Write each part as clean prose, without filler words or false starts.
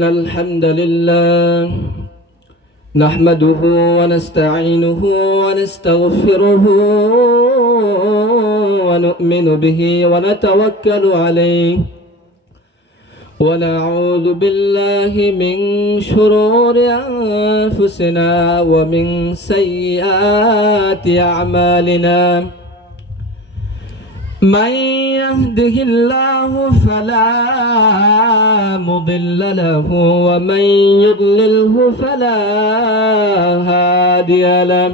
إن الحمد لله نحمده ونستعينه ونستغفره ونؤمن به ونتوكل عليه ونعوذ بالله من شرور أنفسنا ومن سيئات أعمالنا من يهده الله فلا مضل له ومن يضلله فلا هادي له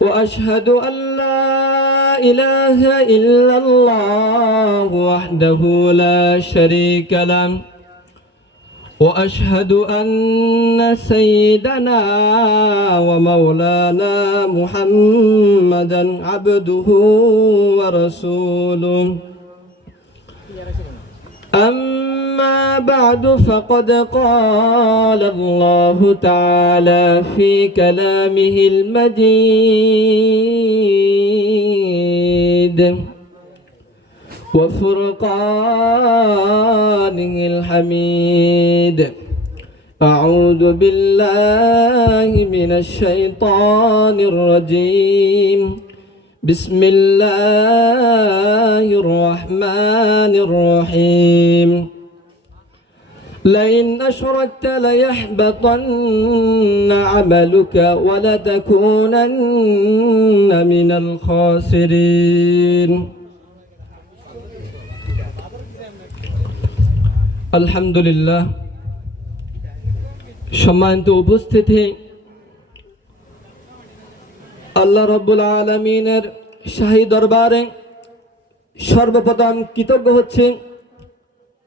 وأشهد أن لا إله إلا الله وحده لا شريك له وأشهد أن سيدنا ومولانا محمدا عبده ورسوله أما بعد فقد قال الله تعالى في كلامه المجيد وفرقانه الحميد أعوذ بالله من الشيطان الرجيم بسم الله الرحمن الرحيم لئن أشركت ليحبطن عملك ولتكونن من الخاسرين আলহামদুলিল্লাহ। সম্মানিত উপস্থিতি, আল্লাহ রাব্বুল আলামিনের শাহী দরবারে সর্বপ্রথম কৃতজ্ঞ হচ্ছে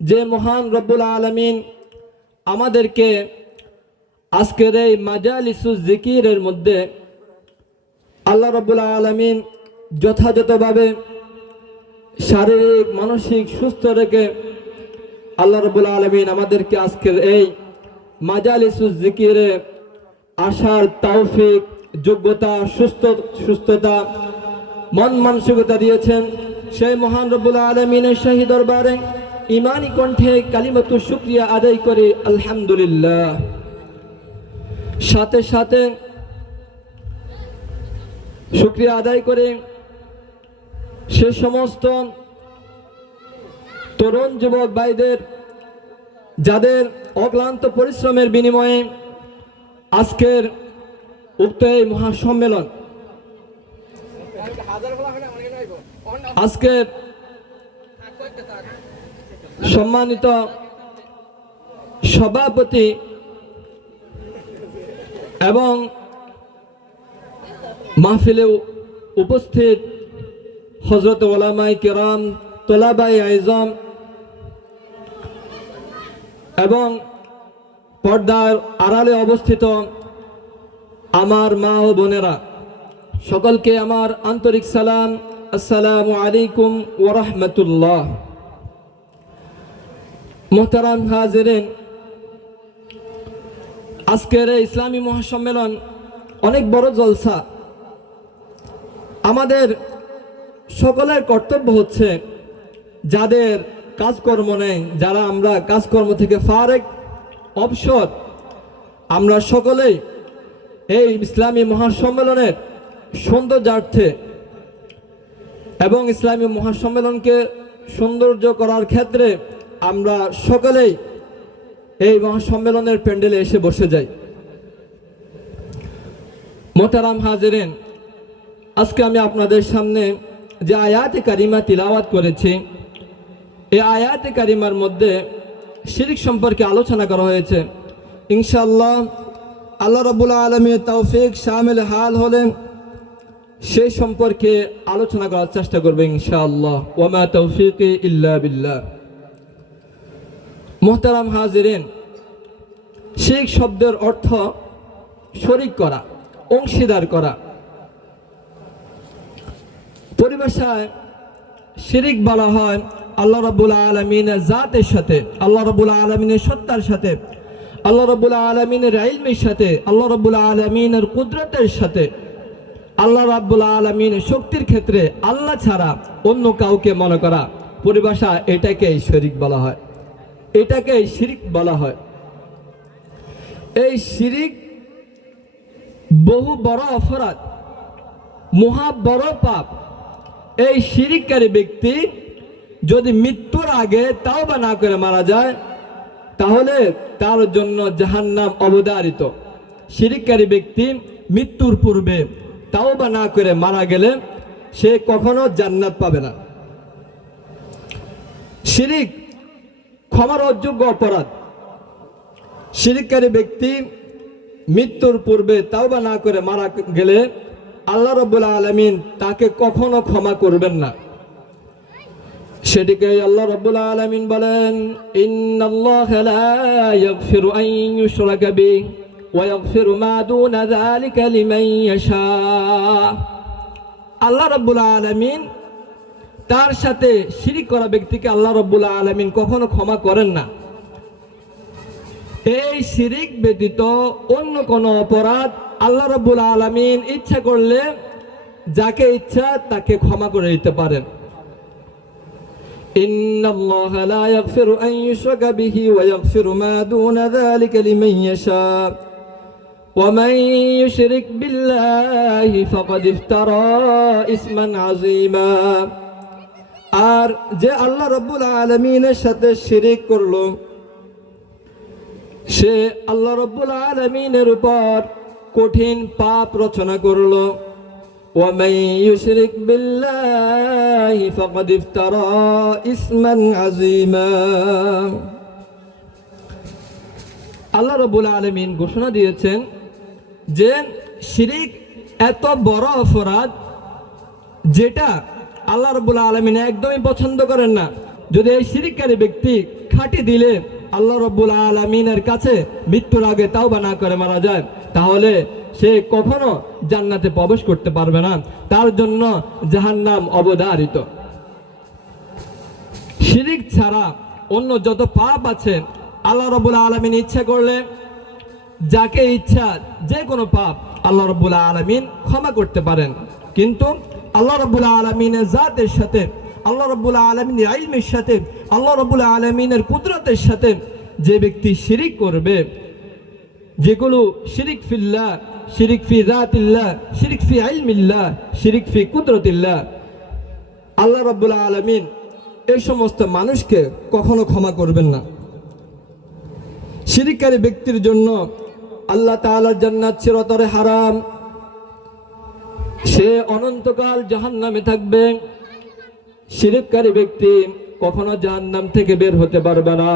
যে মহান রব্বুল আলামিন আমাদেরকে আজকের এই মাজালিসুজ জিকিরের মধ্যে আল্লাহ রাব্বুল আলামিন যথাযথভাবে শারীরিক মানসিক সুস্থ রেখে আল্লাহ রাব্বুল আলামিন আমাদেরকে আজকের এই মাজালিসুজ জিকিরে আসার তৌফিক, যোগ্যতা, সুস্থতা, মন মানসিকতা দিয়েছেন। সেই মহান রব্বুল আলামিনের শাহী দরবারে ঈমানি কণ্ঠে কালিমাতু শুকরিয়া আদায় করি আলহামদুলিল্লাহ। সাথে সাথে শুকরিয়া আদায় করে সে সমস্ত তরুণ যুবক ভাইদের যাদের অক্লান্ত পরিশ্রমের বিনিময়ে আজকের উক্ত এই মহাসম্মেলন, আজকের সম্মানিত সভাপতি এবং মাহফিলে উপস্থিত হযরত উলামায়ে কেরাম, তোলাবায়ে আযম এবং পর্দার আড়ালে অবস্থিত আমার মা ও বোনেরা, সকলকে আমার আন্তরিক সালাম, আসসালামু আলাইকুম ওয়া রাহমাতুল্লাহ। মুহতারাম হাজিরিন, আজকের এই ইসলামী মহাসম্মেলন অনেক বড় জলসা। আমাদের সকলের কর্তব্য হচ্ছে যাদের কাজকর্ম নেই, যারা আমরা কাজকর্ম থেকে ফারেক অবসর, আমরা সকলেই এই ইসলামী মহাসম্মেলনের সৌন্দর্যার্থে এবং ইসলামী মহাসম্মেলনকে সৌন্দর্য করার ক্ষেত্রে আমরা সকলেই এই মহাসম্মেলনের প্যান্ডেলে এসে বসে যাই। মোহতারাম হাজিরিন, আজকে আমি আপনাদের সামনে যে আয়াতে কারিমা তিলাওয়াত করেছি, এই আয়াতে কারিমার মধ্যে শিরক সম্পর্কে আলোচনা করা হয়েছে। ইনশাআল্লাহ আল্লাহ রাব্বুল আলামিনের তৌফিক শামিল হাল হলে সেই সম্পর্কে আলোচনা করার চেষ্টা করবে ইনশাআল্লাহ। ওয়া মা তৌফিকি ইল্লা বিল্লাহ। মুহতারাম হাজিরিন, শিরক শব্দের অর্থ শরীক করা, অংশীদার করা। পরিভাষায় শিরক বলা হয় আল্লাহ রাব্বুল আলামিনের জাতের সাথে, আল্লাহ রাব্বুল আলামিনের সত্তার সাথে, আল্লাহ রাব্বুল আলামিনের ইলমের সাথে, আল্লাহ রাব্বুল আলামিনের কুদরতের সাথে, আল্লাহ রাব্বুল আলামিনের শক্তির ক্ষেত্রে আল্লাহ ছাড়া অন্য কাউকে মনে করা। পরিভাষা এটাকেই শরীক বলা হয়। এটাকে শিরিক বলা হয়। এই শিরিক বহু বড় অপরাধ, মহা বড় পাপ। এই শিরিককারী ব্যক্তি যদি মৃত্যুর আগে তাওবা না করে মারা যায় তাহলে তার জন্য জাহান্নাম অবধারিত। শিরিককারী ব্যক্তি মৃত্যুর পূর্বে তাওবা না করে মারা গেলে সে কখনো জান্নাত পাবে না। শিরিক ক্ষমার অযোগ্য অপরাধ। শিরিককারী ব্যক্তি মৃত্যুর পূর্বে তাওবা না করে মারা গেলে আল্লাহ রাব্বুল আলামিন তাকে কখনো ক্ষমা করবেন না। সেদিকে আল্লাহ রাব্বুল আলামিন বলেন, ইন্নাল্লাহা লা ইয়াগফিরু আন ইউশরাকা বিহি ওয়া ইয়াগফিরু মা দুনা যালিকা লিমান ইয়াশা। আল্লাহ রাব্বুল আলামিন তার সাথে শিরিক করা ব্যক্তিকে আল্লাহ রাব্বুল আলামিন কখনো ক্ষমা করেন না। এই শিরিক ব্যতীত অন্য কোন অপরাধ আল্লাহ রাব্বুল আলামিন ইচ্ছা করলে যাকে ইচ্ছা তাকে ক্ষমা করে দিতে পারেন। ইন্নাল্লাহা লা ইয়াগফিরু আন ইউশরাকা বিহি ওয়া ইয়াগফিরু মা দুনা যালিকা লিমান ইয়াশা ওয়া মান ইউশরিক বিল্লাহি ফাকাদ ইফতারা ইসমান আযীমা। আর যে আল্লাহ রাব্বুল আলামিনের সাথে শিরিক করলো সে আল্লাহ রাব্বুল আলামিনের উপর কঠিন পাপ রচনা করলো। ওয়া মান ইউশরিক বিল্লাহি ফাকাদ ইফতারা ইসমান আযীমা। আল্লাহ রাব্বুল আলামিন ঘোষণা দিয়েছেন যে শিরিক এত বড় অপরাধ যেটা আল্লাহ রাব্বুল আলামিন একদমই পছন্দ করেন না। যদি এই শিরিককারী ব্যক্তি খাঁটি দিলে আল্লাহ রাব্বুল আলামিনের কাছে মৃত্যুর আগে তাওবা না করে মারা যায় তাহলে সে কখনো জান্নাতে প্রবেশ করতে পারবে না, তার জন্য জাহান্নাম অবধারিত। শিরিক ছাড়া অন্য যত পাপ আছে আল্লাহ রাব্বুল আলামিন ইচ্ছা করলে যাকে ইচ্ছা যে কোনো পাপ আল্লাহ রাব্বুল আলামিন ক্ষমা করতে পারেন। কিন্তু আল্লাহ রাব্বুল আলামিনের জাতের সাথে, আল্লাহ রাব্বুল আলামিনের ইলমের সাথে, আল্লাহ রাব্বুল আলামিনের কুদরতের সাথে যে ব্যক্তি শিরিক করবে, যেগুলো শিরিক ফিল্লাহ, শিরিক ফি যাতিল্লাহ, শিরিক ফি ইলমিল্লাহ, শিরিক ফি কুদরতিল্লাহ, আল্লাহ রাব্বুল আলামিন এই সমস্ত মানুষকে কখনো ক্ষমা করবেন না। শিরিককারী ব্যক্তির জন্য আল্লাহ তাআলার জান্নাত চিরতরে হারাম। সে অনন্তকাল জাহান্নামে থাকবে। শিরিককারী ব্যক্তি কখনো জাহান্নাম থেকে বের হতে পারবে না,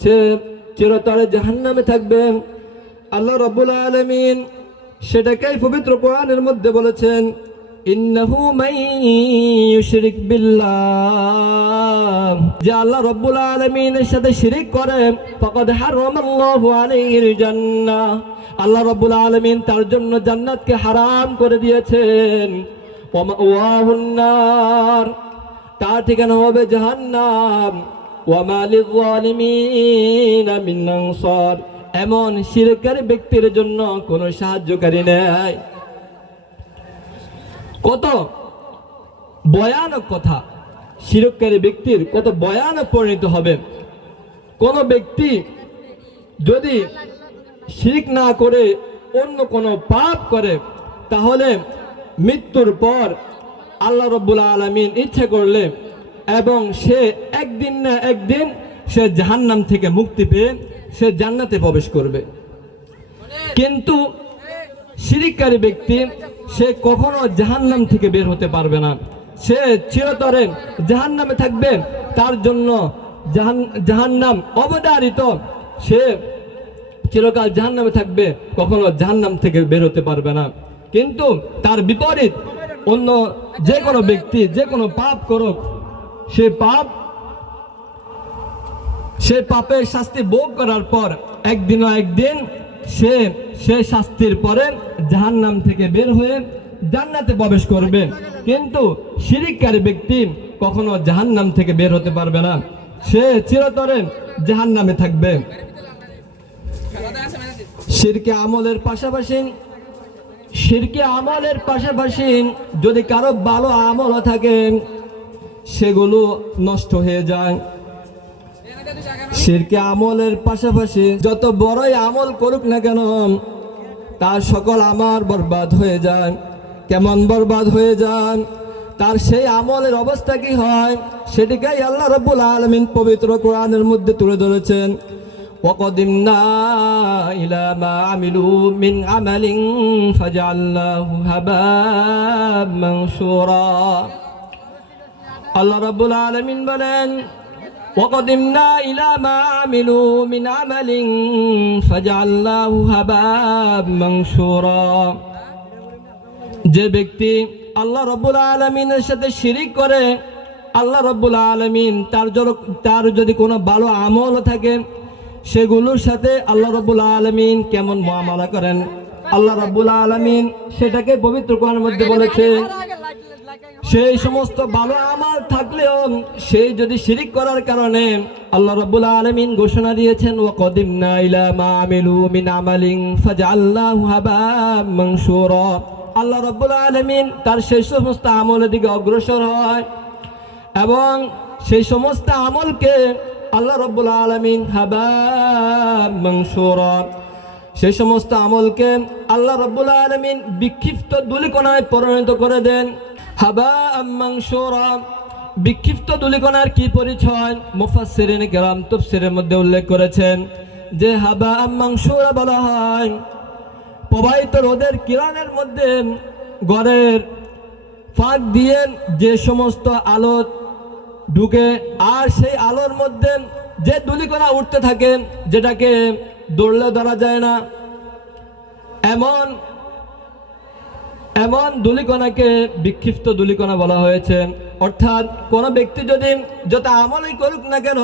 সে চিরতরে জাহান্নামে থাকবে। আল্লাহ রাব্বুল আলামিন সেটাকেই পবিত্র কোরআনের মধ্যে বলেছেন, ইন্নাহু মান ইউশরিক বিল্লাহ, যে আল্লাহ রাব্বুল আলামিনের সাথে শিরিক করে ফাকাদ হারামাল্লাহু আলাইহিল জান্নাহ, আল্লাহ রাব্বুল আলামিন তার জন্য জান্নাতকে হারাম করে দিয়েছেন। ওয়া মাওয়াহুন নার, তার ঠিকানা হবে জাহান্নাম। ওয়া মা লিয-যালিমিনা মিন আনসার, এমন শিরককারী ব্যক্তির জন্য কোনো সাহায্যকারী নেই। কত ভয়ানক কথা! শিরককারী ব্যক্তির কত ভয়ানক পরিণত হবে। কোন ব্যক্তি যদি শিরক না করে অন্য কোনো পাপ করে তাহলে মৃত্যুর পর আল্লাহ রাব্বুল আলামিন ইচ্ছা করলে এবং সে একদিন না একদিন সে জাহান্নাম থেকে মুক্তি পেয়ে সে জান্নাতে প্রবেশ করবে। কিন্তু শিরককারী ব্যক্তি সে কখনো জাহান্নাম থেকে বের হতে পারবে না, সে চিরতরে জাহান্নামে থাকবে। তার জন্য জাহান্নাম অবধারিত, সে চিরকাল জাহান্নামে থাকবে, কখনো জাহান্নাম থেকে বের হতে পারবে না। কিন্তু তার বিপরীত অন্য যে কোনো ব্যক্তি যে কোনো পাপ করুক, সে পাপের শাস্তি ভোগ করার পর একদিন না একদিন সে শাস্তির পরে জাহান্নাম থেকে বের হয়ে জান্নাতে প্রবেশ করবে। কিন্তু শিরককারী ব্যক্তি কখনো জাহান্নাম থেকে বের হতে পারবে না, সে চিরতরে জাহান্নামে থাকবে। শিরকে আমলের পাশাপাশি যদি কারো ভালো আমল থাকে সেগুলো নষ্ট হয়ে যায়। শিরকে আমলের পাশাপাশি যত বড়ই আমল করুক না কেন তার সকল আমার বরবাদ হয়ে যায়। কেমন বরবাদ হয়ে যায়? তার সেই আমলের অবস্থা কি হয় সেটিকেই আল্লাহ রাব্বুল আলামিন পবিত্র কোরআনের মধ্যে তুলে ধরেছেন। ওয়াকাদিমনা ইলা মা আমিলু মিন আমালিন ফাজআলনাহু হাবাম মানসুরা। আল্লাহ রাব্বুল আলামিন বলেন وقدمنا إلى ما عملوا من عمل فجعلناه هباء منثورا। যে ব্যক্তি আল্লাহ রাব্বুল আলামিনের সাথে শিরিক করে, আল্লাহ রাব্বুল আলামিন তার যদি কোনো ভালো আমল থাকে সেগুলোর সাথে আল্লাহ রাব্বুল আলামিন কেমন মুআমালা করেন আল্লাহ রাব্বুল আলামিন সেটাকে পবিত্র কোরআনের মধ্যে বলেছে। সেই সমস্ত ভালো আমল থাকলেও সেই যদি শিরিক করার কারণে আল্লাহ রাব্বুল আলামিন ঘোষণা দিয়েছেন ওয়াকাদিমনা ইলা মা আমিলু মিন আমালিন ফাজআলনাহু হাবাম মানসুরা। আল্লাহ রাব্বুল আলামিন তার সেই সমস্ত আমলের দিকে অগ্রসর হয় এবং সেই সমস্ত আমলকে আল্লাহ রাব্বুল আলামিন হাবাম মানসুরা, সেই সমস্ত আমলকে আল্লাহ রাব্বুল আলামিন বিক্ষিপ্ত ধূলিকণায় পরিণত করে দেন। হাবাম মানসুরা, বিক্ষিপ্ত ধূলিকণার কি পরিচয়? মুফাসসিরিন কিরাম তাফসীরের মধ্যে উল্লেখ করেছেন যে হাবাম মানসুরা বলা হয় প্রবাহিত রোদের কিরণের মধ্যে ঘরের ফাঁক দিয়ে যে সমস্ত আলো ঢুকে আর সেই আলোর মধ্যে যে ধূলিকণা উঠতে থাকে যেটাকে দৌড়লে ধরা যায় না, এমন ধূলিকণাকে বিক্ষিপ্ত ধূলিকণা বলা হয়েছে। অর্থাৎ কোনো ব্যক্তি যদি যত আমলই করুক না কেন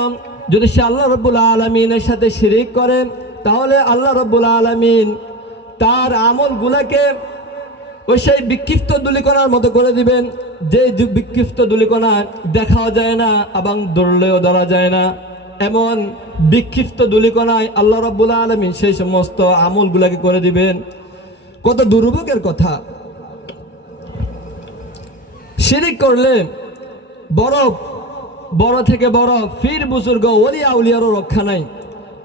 যদি সে আল্লাহ রাব্বুল আলামিনের সাথে শিরিক করে তাহলে আল্লাহ রাব্বুল আলামিন তার আমলগুলোকে ওই সেই বিক্ষিপ্ত ধূলিকণার মতো করে দিবেন, যে বিক্ষিপ্ত ধূলিকণা দেখাও যায় না এবং ধরলেও ধরা যায় না। এমন বিক্ষিপ্ত ধূলিকণায় আল্লাহ রাব্বুল আলামিন সেই সমস্ত আমলগুলোকে করে দিবেন। কত দুর্ভোগের কথা! শিরিক করলে বড় থেকে বড় পীর বুজুর্গ ওলিয়া উলিয়ারও রক্ষা নাই।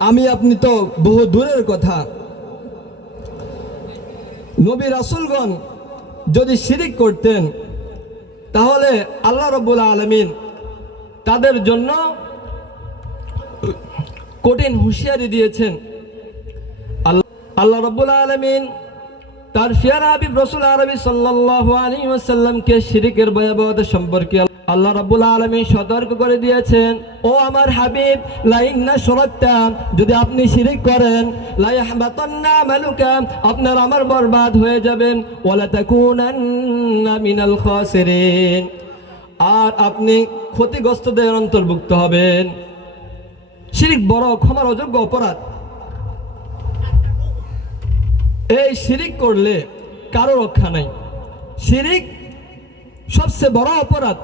আমি আপনি তো বহু দূরের কথা। নবী রাসূলগণ যদি শিরিক করতেন তাহলে আল্লাহ রাব্বুল আলামিন তাদের জন্য কঠিন হুঁশিয়ারি দিয়েছেন। আল্লাহ রাব্বুল আলামিন তার প্রিয় হাবিব রাসূল আরবি সাল্লাল্লাহু আলাইহি ওয়াসাল্লামকে শিরকের ভয়াবহতা সম্পর্কে আল্লাহ রাব্বুল আলামিন সতর্ক করে দিয়েছেন। ও আমার হাবিব, লা ইন্না শুরাকতা, যদি আপনি শিরিক করেন, লা ইয়াহবাতান্না আমালুকা, আপনার আমল বরবাদ হয়ে যাবেন, ওয়ালা তাকুনান্না মিনাল খাসিরিন, আর আপনি ক্ষতিগ্রস্তদের অন্তর্ভুক্ত হবেন। শিরিক বড় ক্ষমার অযোগ্য অপরাধ। এই শিরিক করলে কারো রক্ষা নাই। শিরিক সবচেয়ে বড় অপরাধ।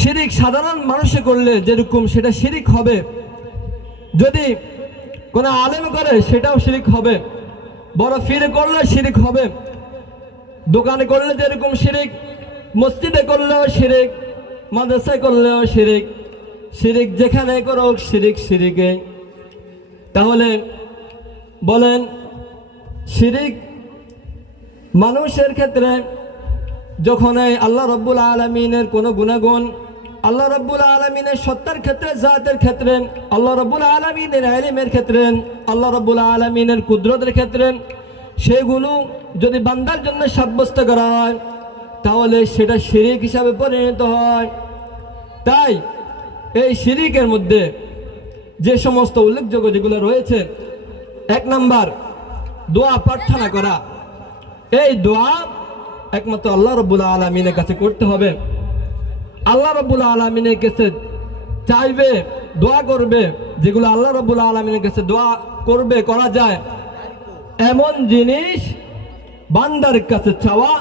শিরিক সাধারণ মানুষে করলে যেরকম সেটা শিরিক হবে, যদি কোনো আলেম করে সেটাও শিরিক হবে, বড় ফিরে করলে শিরিক হবে, দোকানে করলে যেরকম শিরিক, মসজিদে করলেও শিরিক, মাদ্রাসায় করলেও শিরিক। শিরিক যেখানে করো শিরিক শিরিকে। তাহলে বলেন শিরিক মানুষের ক্ষেত্রে যখন আল্লাহ রাব্বুল আলামিনের কোনো গুণাগুণ, আল্লাহ রাব্বুল আলামিনের সত্তার ক্ষেত্রে, জাতের ক্ষেত্রে, আল্লাহ রাব্বুল আলামিনের ইলমের ক্ষেত্রে, আল্লাহ রাব্বুল আলামিনের কুদরতের ক্ষেত্রে সেগুলো যদি বান্দার জন্য সাব্যস্ত করা হয় তাহলে সেটা শিরিক হিসাবে পরিণত হয়। তাই এই শিরিকের মধ্যে যে সমস্ত উল্লেখযোগ্য যেগুলো রয়েছে, 1 নাম্বার দোয়া প্রার্থনা করা। এই দোয়া একমাত্র আল্লাহ রাব্বুল আলামিনের কাছে করতে হবে। আল্লাহ রাব্বুল আলামিনের কাছে চাইবে, দোয়া করবে, যেগুলো আল্লাহ রাব্বুল আলামিনের কাছে দোয়া করবে, করা যায় এমন জিনিস বান্দার কাছে চাওয়া,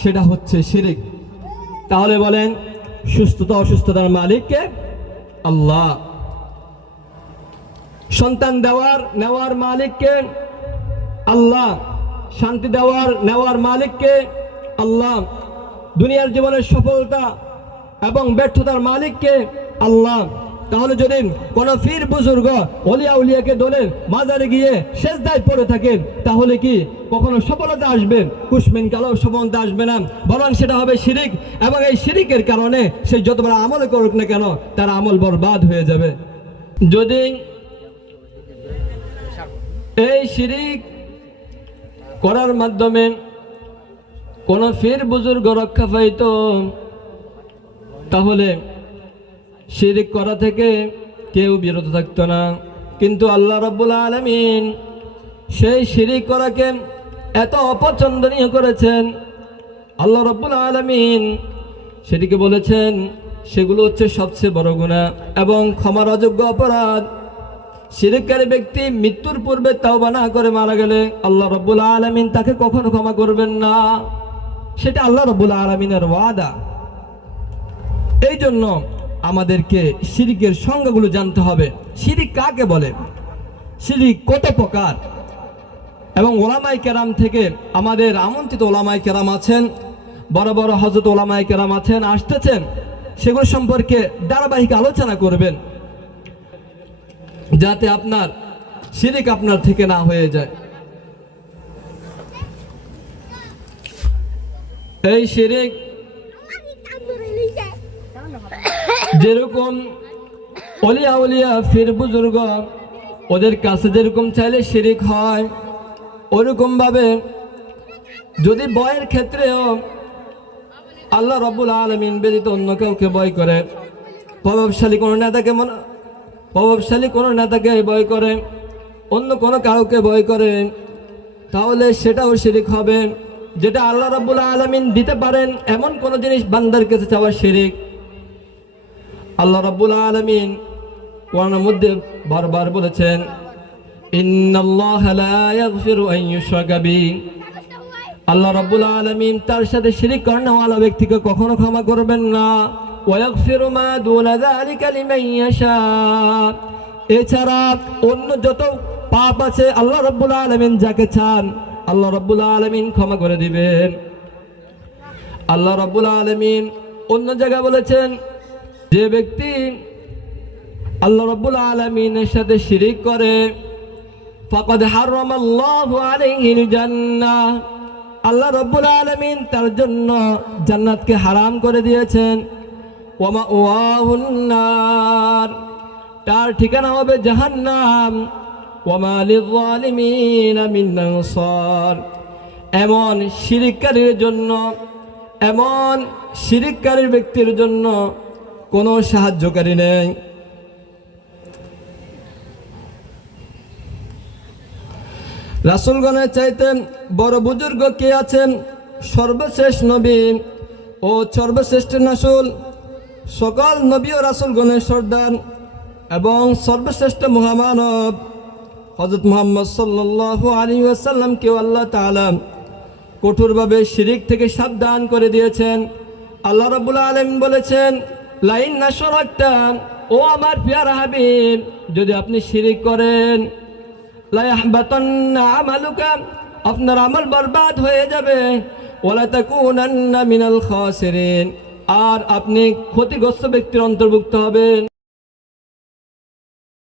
সেটা হচ্ছে শিরিক। তাহলে বলেন সুস্থতা অসুস্থতার মালিককে? আল্লাহ। সন্তান নেওয়ার মালিককে? আল্লাহ। শান্তি নেওয়ার মালিককে? আল্লাহ। দুনিয়ার জীবনের সফলতা এবং ব্যর্থতার মালিককে? আল্লাহ। তাহলে যদি কোনো পীর বুজুর্গ ওলিয়া উলিয়াকে ধরে মাজারে গিয়ে সেজদায় পড়ে থাকেন, তাহলে কি কখনো সফলতা আসবে? কুসমিন কালো সফলতা আসবে না, বরং সেটা হবে শিরিক। এবং এই শিরিকের কারণে সে যত বড় আমল করুক না কেন, তার আমল বরবাদ হয়ে যাবে। যদি এই শিরিক করার মাধ্যমে কোনো পীর বুজুর্গ রক্ষা পাইত, তাহলে শিরিক করা থেকে কেউ বিরত থাকতো না। কিন্তু আল্লাহ রাব্বুল আলামিন সেই শিরিক করাকে এত অপছন্দনীয় করেছেন। আল্লাহ রাব্বুল আলামিন সেটিকে বলেছেন সেগুলো হচ্ছে সবচেয়ে বড় গুনাহ এবং ক্ষমার অযোগ্য অপরাধ। শিরিককারী ব্যক্তি মৃত্যুর পূর্বে তাওবা না করে মারা গেলে আল্লাহ রাব্বুল আলামিন তাকে কখনো ক্ষমা করবেন না। সেটা আল্লাহ রাব্বুল আলামিনের ওয়াদা। এই জন্য আমাদেরকে শিরিকের সংজ্ঞাগুলো জানতে হবে। শিরিক কাকে বলে, শিরিক কত প্রকার, এবং ওলামায়ে কেরাম থেকে আমাদের আমন্ত্রিত ওলামায়ে কেরাম আছেন, বড় বড় হযরত ওলামায়ে কেরাম আছেন, আসতেছেন, সেগুলো সম্পর্কে ধারাবাহিক আলোচনা করবেন, যাতে আপনার শিরিক আপনার থেকে না হয়ে যায়। এই শিরিক যেরকম ওলিয়া উলিয়া পীর বুজুর্গ ওদের কাছে যেরকম চাইলে শিরিক হয়, ওরকম ভাবে যদি বয়ের ক্ষেত্রেও আল্লাহ রাব্বুল আলামিন ব্যতীত অন্য কাউকে ভয় করে, প্রভাবশালী কোনো নেতাকে ভয় করে, অন্য কোনো কাউকে ভয় করে, তাহলে সেটাও শিরিক হবে। যেটা আল্লাহ রাব্বুল আলামিন দিতে পারেন এমন কোন জিনিস বান্দার কাছে চাওয়া শিরিক। আল্লাহ রাব্বুল আলামিন কোরআনের মধ্যে বারবার বলেছেন, ইন্নাল্লাহা লা ইয়াগফিরু আন ইউশরাকা বিহি। আল্লাহ রাব্বুল আলামিন তার সাথে শিরিক করানোওয়ালা ব্যক্তিকে কখনো ক্ষমা করবেন না। ওয়া ইয়াগফিরু মা দুনা যালিকা লিমান ইয়াশা। এছাড়া অন্য যত পাপ আছে আল্লাহ রাব্বুল আলামিন যাকে চান আল্লাহ রাব্বুল আলামিন ক্ষমা করে দিবেন। আল্লাহ রাব্বুল আলামিন অন্য জায়গায় বলেছেন, যে ব্যক্তি আল্লাহ রাব্বুল আলামিনের সাথে শিরিক করে ফাকাদ হারামাল্লাহু আলাইহিল জান্নাহ। আল্লাহ রাব্বুল আলামিন তার জন্য জান্নাতকে হারাম করে দিয়েছেন। ওয়া মাওয়াহুন নার, তার ঠিকানা হবে জাহান্নাম। ওয়া মা লিয-যালিমিনা মিন আনসার। এমন শিরিককারীর ব্যক্তির জন্য কোনো সাহায্যকারী নেই। রাসূলগণের চাইতে বড় বুজুর্গ কে আছেন? সর্বশ্রেষ্ঠ নবী ও সর্বশ্রেষ্ঠ রাসূল, সকল নবী ও রাসূলগণের সর্দার এবং সর্বশ্রেষ্ঠ মহামানব হযরত মুহাম্মদ সাল্লাল্লাহু আলাইহি ওয়াসাল্লামকে আল্লাহ তাআলা কঠোরভাবে শিরিক থেকে সাবধান করে দিয়েছেন। আল্লাহ রাব্বুল আলামিন বলেছেন, লাইন নাশরাকতা, ও আমার প্রিয় হাবিব, যদি আপনি শিরিক করেন, লা ইয়াহবাতান্না আমালুকা, আপনার আমল বরবাদ হয়ে যাবে, ওয়ালা তাকুনান্না মিনাল খাসিরিন, আর আপনি ক্ষতিগ্রস্ত ব্যক্তির অন্তর্ভুক্ত হবেন।